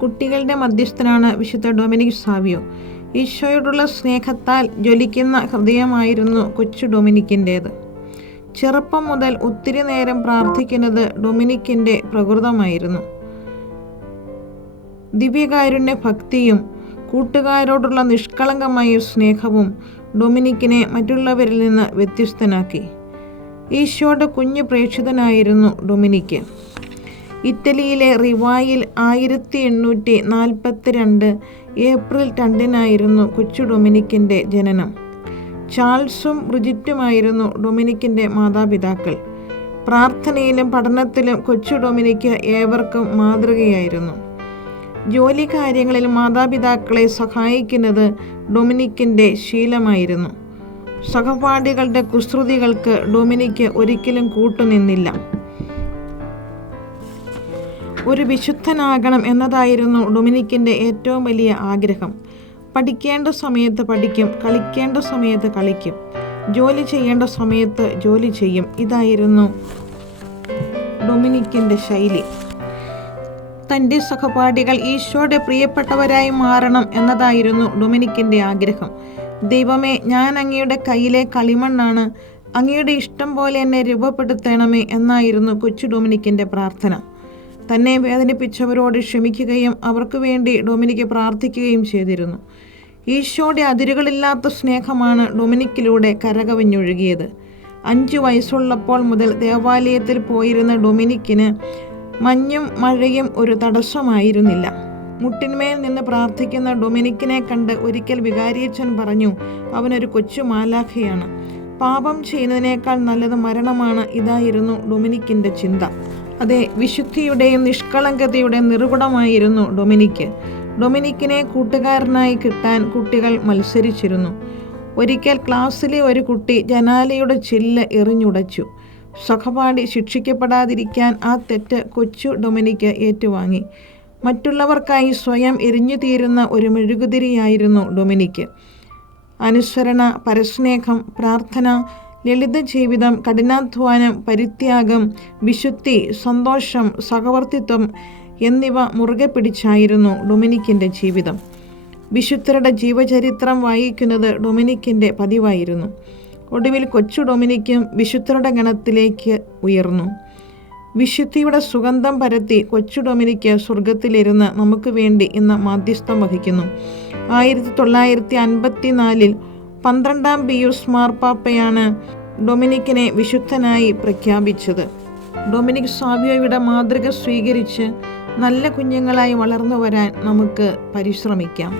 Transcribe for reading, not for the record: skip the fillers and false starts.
കുട്ടികളുടെ മധ്യസ്ഥനാണ് വിശുദ്ധ Dominic Savio. ഈശോയോടുള്ള സ്നേഹത്താൽ ജ്വലിക്കുന്ന ഹൃദയമായിരുന്നു കൊച്ചു ഡൊമിനിക്കിൻ്റേത്. ചെറുപ്പം മുതൽ ഒത്തിരി നേരം പ്രാർത്ഥിക്കുന്നത് ഡൊമിനിക്കിൻ്റെ പ്രകൃതമായിരുന്നു. ദിവ്യകാരുണ്യ ഭക്തിയും കൂട്ടുകാരോടുള്ള നിഷ്കളങ്കമായ സ്നേഹവും ഡൊമിനിക്കിനെ മറ്റുള്ളവരിൽ നിന്ന് വ്യത്യസ്തനാക്കി. ഈശോയുടെ കുഞ്ഞു പ്രേക്ഷിതനായിരുന്നു ഡൊമിനിക്ക്. ഇറ്റലിയിലെ റിവായിൽ 1842 ഏപ്രിൽ 2 കൊച്ചു ഡൊമിനിക്കിൻ്റെ ജനനം. ചാൾസും ബ്രിജിറ്റുമായിരുന്നു ഡൊമിനിക്കിൻ്റെ മാതാപിതാക്കൾ. പ്രാർത്ഥനയിലും പഠനത്തിലും കൊച്ചു ഡൊമിനിക്ക് ഏവർക്കും മാതൃകയായിരുന്നു. ജോലി കാര്യങ്ങളിൽ മാതാപിതാക്കളെ സഹായിക്കുന്നത് ഡൊമിനിക്കിൻ്റെ ശീലമായിരുന്നു. സഹപാഠികളുടെ കുസൃതികൾക്ക് ഡൊമിനിക്ക് ഒരിക്കലും കൂട്ടുനിന്നില്ല. ഒരു വിശുദ്ധനാകണം എന്നതായിരുന്നു ഡൊമിനിക്കിൻ്റെ ഏറ്റവും വലിയ ആഗ്രഹം. പഠിക്കേണ്ട സമയത്ത് പഠിക്കും, കളിക്കേണ്ട സമയത്ത് കളിക്കും, ജോലി ചെയ്യേണ്ട സമയത്ത് ജോലി ചെയ്യും. ഇതായിരുന്നു ഡൊമിനിക്കിൻ്റെ ശൈലി. തൻ്റെ സഹപാഠികൾ ഈശോയുടെ പ്രിയപ്പെട്ടവരായി മാറണം എന്നതായിരുന്നു ഡൊമിനിക്കിൻ്റെ ആഗ്രഹം. ദൈവമേ, ഞാൻ അങ്ങയുടെ കയ്യിലെ കളിമണ്ണാണ്, അങ്ങയുടെ ഇഷ്ടം പോലെ എന്നെ രൂപപ്പെടുത്തണമേ എന്നായിരുന്നു കൊച്ചു ഡൊമിനിക്കിൻ്റെ പ്രാർത്ഥന. തന്നെ വേദനിപ്പിച്ചവരോട് ക്ഷമിക്കുകയും അവർക്ക് വേണ്ടി ഡൊമിനിക്ക് പ്രാർത്ഥിക്കുകയും ചെയ്തിരുന്നു. ഈശോയുടെ അതിരുകളില്ലാത്ത സ്നേഹമാണ് ഡൊമിനിക്കിലൂടെ കരകവിഞ്ഞൊഴുകിയത്. 5 വയസ്സുള്ളപ്പോൾ മുതൽ ദേവാലയത്തിൽ പോയിരുന്ന ഡൊമിനിക്കിന് മഞ്ഞും മഴയും ഒരു തടസ്സമായിരുന്നില്ല. മുട്ടിന്മേൽ നിന്ന് പ്രാർത്ഥിക്കുന്ന ഡൊമിനിക്കിനെ കണ്ട് ഒരിക്കൽ വികാരിയച്ഛൻ പറഞ്ഞു, അവനൊരു കൊച്ചു മാലാഖയാണ്. പാപം ചെയ്യുന്നതിനേക്കാൾ നല്ലത് മരണമാണ്. ഇതായിരുന്നു ഡൊമിനിക്കിൻ്റെ ചിന്ത. അതെ, വിശുദ്ധിയുടെയും നിഷ്കളങ്കതയുടെയും നിറുകുടമായിരുന്നു ഡൊമിനിക്ക്. ഡൊമിനിക്കിനെ കൂട്ടുകാരനായി കിട്ടാൻ കുട്ടികൾ മത്സരിച്ചിരുന്നു. ഒരിക്കൽ ക്ലാസ്സിലെ ഒരു കുട്ടി ജനാലയുടെ ചില്ല് എറിഞ്ഞുടച്ചു. സഹപാഠി ശിക്ഷിക്കപ്പെടാതിരിക്കാൻ ആ തെറ്റ് കൊച്ചു ഡൊമിനിക്ക് ഏറ്റുവാങ്ങി. മറ്റുള്ളവർക്കായി സ്വയം എരിഞ്ഞു തീരുന്ന ഒരു മെഴുകുതിരിയായിരുന്നു ഡൊമിനിക്ക്. അനുസരണ, പരസ്നേഹം, പ്രാർത്ഥന, ലളിത ജീവിതം, കഠിനാധ്വാനം, പരിത്യാഗം, വിശുദ്ധി, സന്തോഷം, സഹവർത്തിത്വം എന്നിവ മുറുകെ പിടിച്ചായിരുന്നു ഡൊമിനിക്കിൻ്റെ ജീവിതം. വിശുദ്ധരുടെ ജീവചരിത്രം വായിക്കുന്നത് ഡൊമിനിക്കിൻ്റെ പതിവായിരുന്നു. ഒടുവിൽ കൊച്ചു ഡൊമിനിക്കും വിശുദ്ധരുടെ ഗണത്തിലേക്ക് ഉയർന്നു. വിശുദ്ധിയുടെ സുഗന്ധം പരത്തി കൊച്ചു ഡൊമിനിക്ക് സ്വർഗത്തിലിരുന്ന് നമുക്ക് വേണ്ടി ഇന്ന് മാധ്യസ്ഥം വഹിക്കുന്നു. 1954 12ാം പിയൂസ് മാർപ്പാപ്പയാണ് ഡൊമിനിക്കിനെ വിശുദ്ധനായി പ്രഖ്യാപിച്ചത്. ഡൊമിനിക് സാവിയോയുടെ മാതൃക സ്വീകരിച്ച് നല്ല കുഞ്ഞുങ്ങളായി വളർന്നു വരാൻ നമുക്ക് പരിശ്രമിക്കാം.